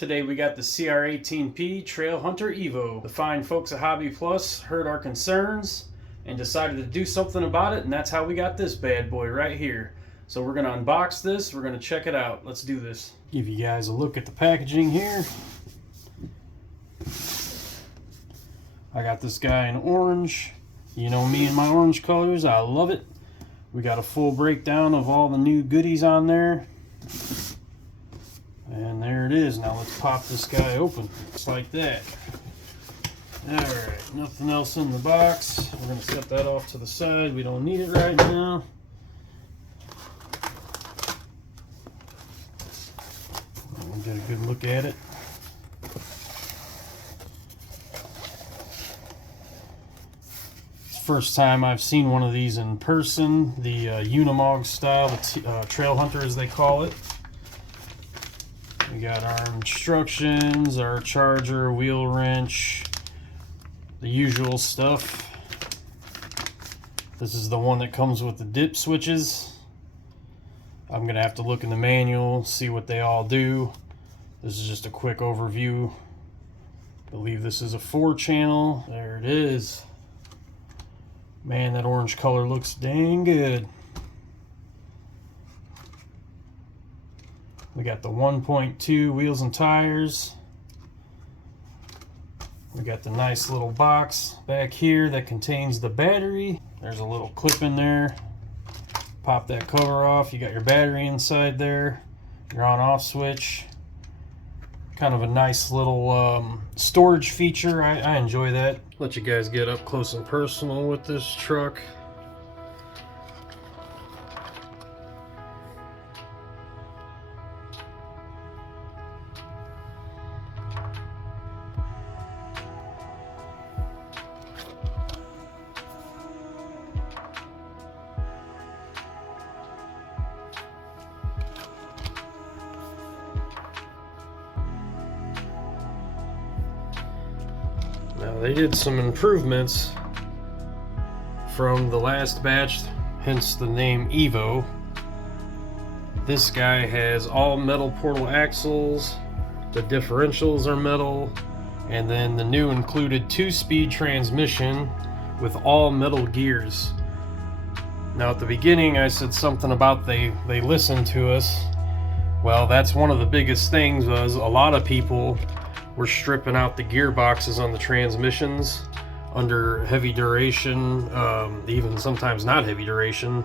Today we got the CR18P Trail Hunter EVO. The fine folks at Hobby Plus heard our concerns and decided to do something about it, and that's how we got this bad boy right here. So we're gonna unbox this, we're gonna check it out. Let's do this. Give you guys a look at the packaging here. I got this guy in orange. You know me and my orange colors, I love it. We got a full breakdown of all the new goodies on there. And there it is. Now let's pop this guy open. Just like that. Alright, nothing else in the box. We're going to set that off to the side. We don't need it right now. We'll get a good look at it. First time I've seen one of these in person, the Unimog style, the Trail Hunter as they call it. We got our instructions, our charger, wheel wrench, the usual stuff. This is the one that comes with the dip switches. I'm gonna have to look in the manual, see what they all do. This is just a quick overview. I believe this is a 4-channel. There it is. Man, that orange color looks dang good. We got the 1.2 wheels and tires. We got the nice little box back here that contains the battery. There's a little clip in there. Pop that cover off. You got your battery inside there. Your on-off switch. Kind of a nice little storage feature. I enjoy that. Let you guys get up close and personal with this truck. Now they did some improvements from the last batch, hence the name EVO. This guy has all metal portal axles, the differentials are metal, and then the new included 2-speed transmission with all metal gears. Now at the beginning I said something about they listened to us. Well, that's one of the biggest things, was a lot of people we're stripping out the gearboxes on the transmissions under heavy duration, even sometimes not heavy duration.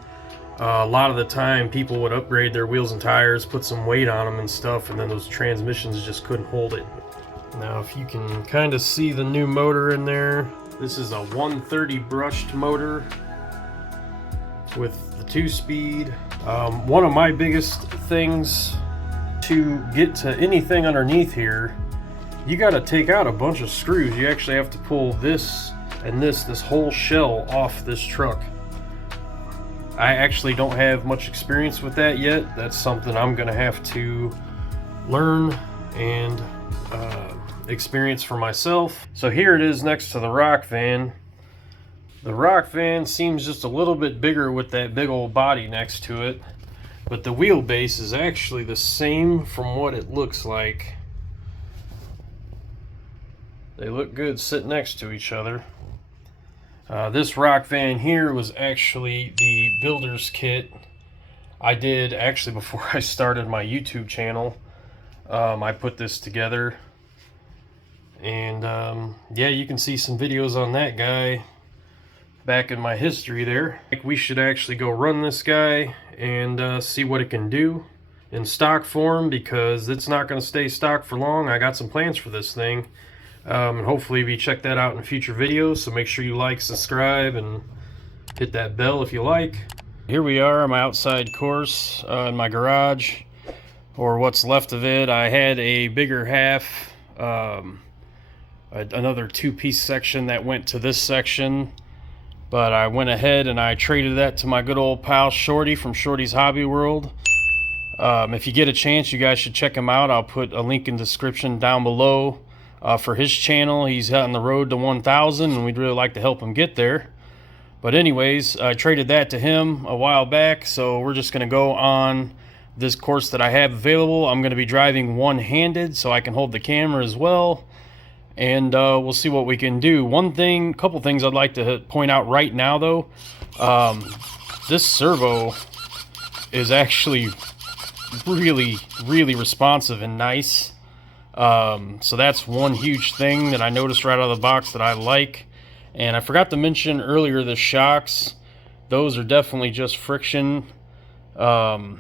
A lot of the time people would upgrade their wheels and tires, put some weight on them and stuff, and then those transmissions just couldn't hold it. Now if you can kind of see the new motor in there, this is a 130 brushed motor with the 2-speed. One of my biggest things to get to anything underneath here, you got to take out a bunch of screws. You actually have to pull this and this whole shell off this truck. I actually don't have much experience with that yet. That's something I'm gonna have to learn and experience for myself. So here it is next to the rock van. The rock van seems just a little bit bigger with that big old body next to it, but the wheelbase is actually the same from what it looks like. They look good sitting next to each other. This rock van here was actually the builder's kit I did actually before I started my YouTube channel. I put this together, and yeah, you can see some videos on that guy back in my history there. We should actually go run this guy and see what it can do in stock form, because it's not going to stay stock for long. I got some plans for this thing. And hopefully we check that out in future videos, so make sure you like, subscribe, and hit that bell if you like. Here we are on my outside course in my garage, or what's left of it. I had a bigger half, another 2-piece section that went to this section, but I went ahead and I traded that to my good old pal Shorty from Shorty's Hobby World. If you get a chance, you guys should check him out. I'll put a link in the description down below. For his channel. He's on the road to 1,000, and we'd really like to help him get there. But anyways, I traded that to him a while back, so we're just going to go on this course that I have available, I'm going to be driving one-handed so I can hold the camera as well. And we'll see what we can do. Couple things I'd like to point out right now though. This servo is actually really, really responsive and nice. So that's one huge thing that I noticed right out of the box that I like. And I forgot to mention earlier, the shocks, those are definitely just friction. So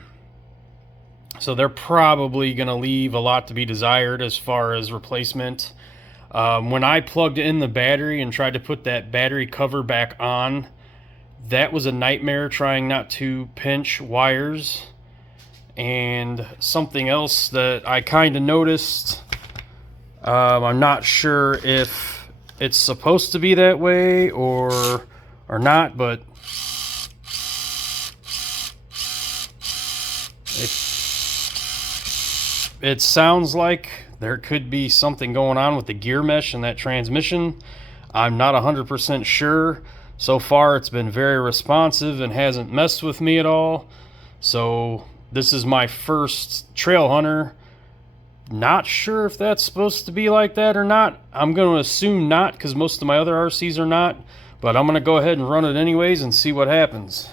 they're probably going to leave a lot to be desired as far as replacement. When I plugged in the battery and tried to put that battery cover back on, that was a nightmare trying not to pinch wires. And something else that I kind of noticed, I'm not sure if it's supposed to be that way or not, but it sounds like there could be something going on with the gear mesh in that transmission. I'm not 100% sure. So far it's been very responsive and hasn't messed with me at all. So this is my first trail hunter. Not sure if that's supposed to be like that or not. I'm going to assume not, because most of my other RCs are not. But I'm going to go ahead and run it anyways and see what happens.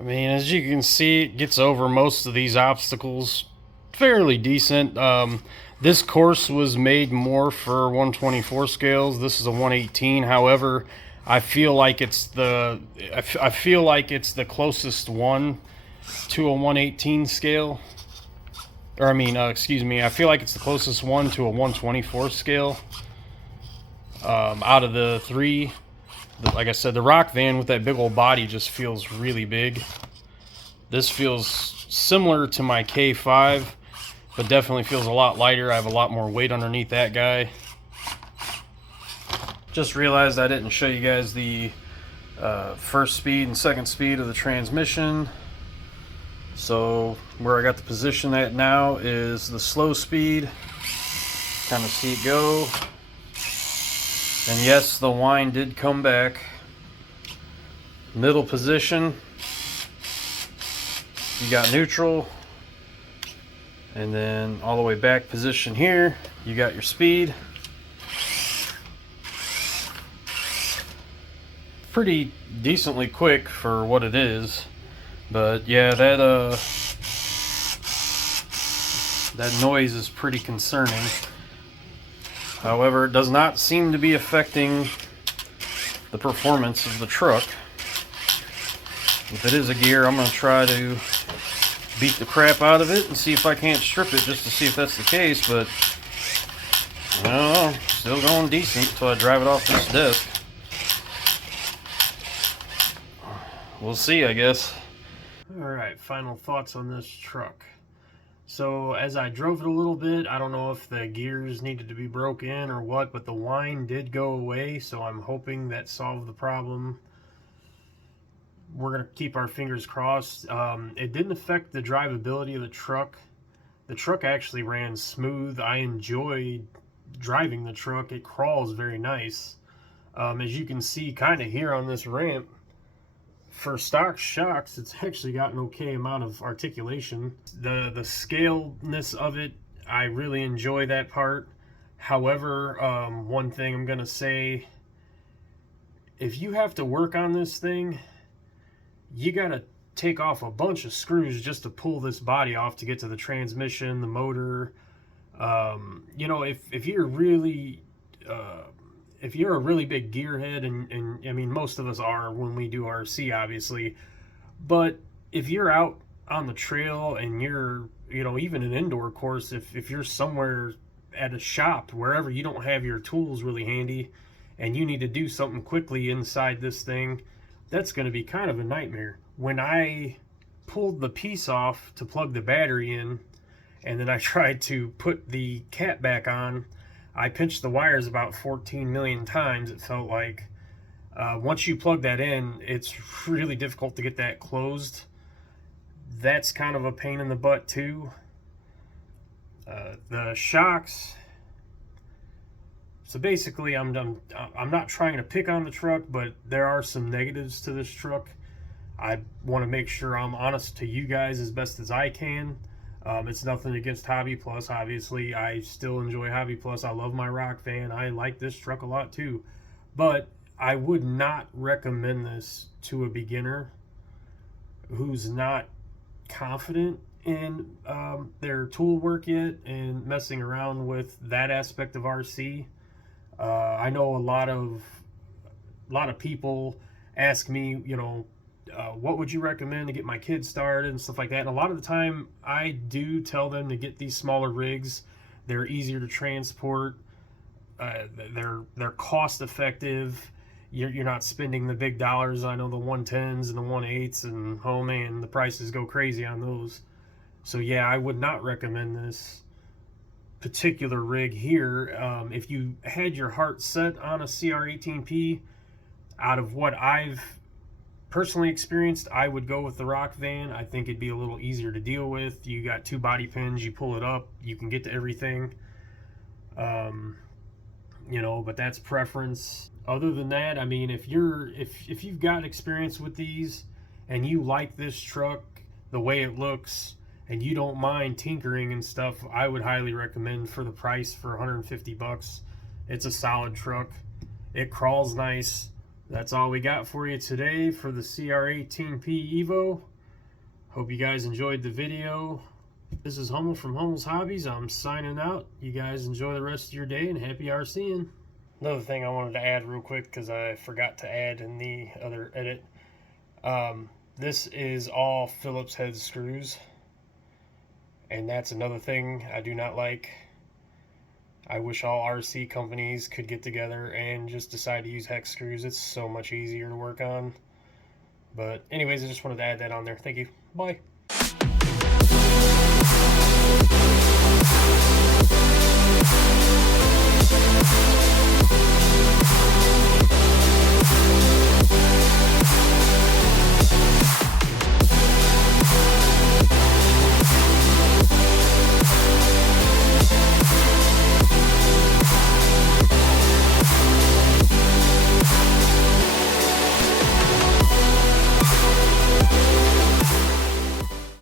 I mean, as you can see, it gets over most of these obstacles fairly decent. This course was made more for 124 scales. This is a 118. However, I feel like it's the closest one to a 118 scale. Or I feel like it's the closest one to a 124 scale. Out of the three. Like I said, the rock van with that big old body just feels really big. This feels similar to my K5, but definitely feels a lot lighter. I have a lot more weight underneath that guy. Just realized I didn't show you guys the first speed and second speed of the transmission. So where I got the position at now is the slow speed. Kind of see it go. And yes, the whine did come back. Middle position, you got neutral. And then all the way back position here, you got your speed. Pretty decently quick for what it is. But yeah, that noise is pretty concerning. However, it does not seem to be affecting the performance of the truck. If it is a gear, I'm going to try to beat the crap out of it and see if I can't strip it just to see if that's the case, but no, still going decent until I drive it off this desk. we'll see, I guess. Alright, final thoughts on this truck. So as I drove it a little bit, I don't know if the gears needed to be broken or what, but the whine did go away, so I'm hoping that solved the problem. We're going to keep our fingers crossed. It didn't affect the drivability of the truck. The truck actually ran smooth. I enjoyed driving the truck. It crawls very nice. As you can see kind of here on this ramp, for stock shocks, it's actually got an okay amount of articulation. The scaleness of it, I really enjoy that part. However, one thing I'm gonna say, if you have to work on this thing, you gotta take off a bunch of screws just to pull this body off to get to the transmission, the motor. You know, if you're really if you're a really big gearhead, and I mean, most of us are when we do RC, obviously, but if you're out on the trail and you're, you know, even an indoor course, if you're somewhere at a shop, wherever you don't have your tools really handy and you need to do something quickly inside this thing, that's going to be kind of a nightmare. When I pulled the piece off to plug the battery in, and then I tried to put the cap back on, I pinched the wires about 14 million times, it felt like. Once you plug that in, it's really difficult to get that closed. That's kind of a pain in the butt too. The shocks. So basically, I'm not trying to pick on the truck, but there are some negatives to this truck. I want to make sure I'm honest to you guys as best as I can. It's nothing against Hobby Plus. Obviously, I still enjoy Hobby Plus. I love my rock van. I like this truck a lot too. But I would not recommend this to a beginner who's not confident in their tool work yet and messing around with that aspect of RC. I know a lot of people ask me, you know, what would you recommend to get my kids started and stuff like that. And a lot of the time I do tell them to get these smaller rigs. They're easier to transport. They're cost effective. You're not spending the big dollars. I know the 110s and the 1.8s, and oh man, the prices go crazy on those. So yeah, I would not recommend this particular rig here. If you had your heart set on a CR18P, out of what I've personally experienced, I would go with the rock van. I think it'd be a little easier to deal with. You got 2 body pins, you pull it up, you can get to everything. You know, but that's preference. Other than that, I mean, if you've got experience with these and you like this truck, the way it looks, and you don't mind tinkering and stuff, I would highly recommend for the price, for 150 bucks. It's a solid truck. It crawls nice. That's all we got for you today for the CR18P EVO. Hope you guys enjoyed the video. This is Hummel from Hummel's Hobbies. I'm signing out. You guys enjoy the rest of your day and happy RCing. Another thing I wanted to add real quick, because I forgot to add in the other edit. This is all Phillips head screws. And that's another thing I do not like. I wish all RC companies could get together and just decide to use hex screws. It's so much easier to work on. But anyways, I just wanted to add that on there. Thank you. Bye.